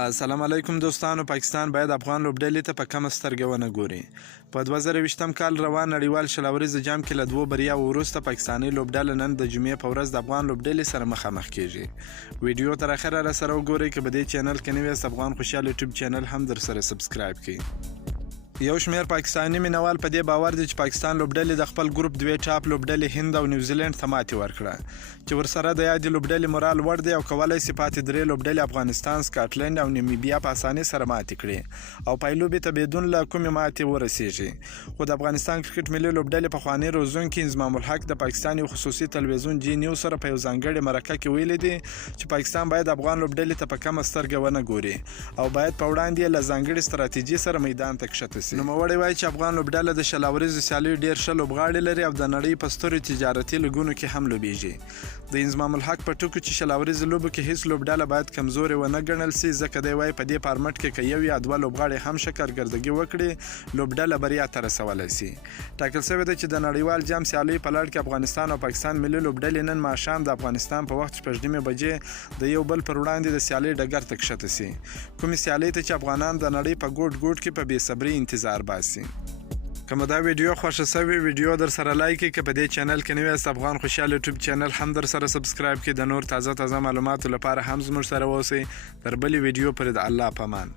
السلام علیکم دوستانو. پاکستان باید افغان لوبډلې ته په کمه سترګه ونه ګوري. په 2020 کال روان نړیوال شلوريز جام کې له 2 بریاو وروسته پاکستاني لوبډله نن د جمعې په ورځ د افغان لوبډلې سره مخامخ کیږي. ویډیو تر اخره را سره وګورئ. که په دې چینل کې نوی یاست افغان خوشحال یوټیوب چینل هم در سره سبسکرایب کړئ. یو شمیر پاکستاني مینوال په دې باور دي چې پاکستان لوبډلې د خپل ګروپ دوی ټاپ لوبډلې هند او نیوزیلند ته ماتې ورکړه چې ورسره د یادې لوبډلې مورال لوړ دی او کولی شي پاتې درې لوبډلې افغانستان، سکاټلند او نیمیبیا په اسانۍ سره ماتې کړي او پایلوبې ته بدون له کومې ماتې ورسیږي. خو د افغانستان کرکټ ملي لوبډلې پخوانی روزونکي انضمام الحق د پاکستان یو خصوصي تلویزیون جی نیوز سره په یو ځانګړې مرکه کې ویلي دي چې پاکستان باید افغان لوبډلې ته په کمه سترګه ونه ګوري او باید په وړاندې له ځانګړې ستراتیژي سره میدان ته کښته شي. نوموړی وایي چې افغان لوبډله د شلاوریزو سیالیو ډیر ښه لوبغاړي لري او د نړۍ په سترو تجارتي لیګونو کې هم لوبیږي. د انضمام الحق په ټکو چې شلاوریزو لوبو کې هیڅ لوبډله باید کمزوري ونه ګڼل شي، ځکه دی وایي په دې فارمټ کې که یو یا دوه لوبغاړي هم ښه کارکردګي وکړي لوبډله بریا ته رسولی شي. ټاکل شوې ده چې د نړیوال جام سیالیو په لړ کې افغانستان او پاکستان ملي لوبډلې نن ماښام د افغانستان په وخت 6:30 بجې د یو بل پر وړاندې د سیالۍ ډګر ته کښته شي، کومې سیالۍ ته چې افغانان د نړۍ په ګوټ ګوټ کې په بېصبرۍ انتظار باسي. که مو دا ویډیو خوښه شوې ویډیو در سره لایک کړئ. که په دې چینل کې نوی یاست افغان خوشحال یوټیوب چینل هم در سره سبسکرایب کړئ. د نور تازه معلوماتو لپاره هم زموږ سره اوسئ. تر بلې ویډیو پورې د الله په امان.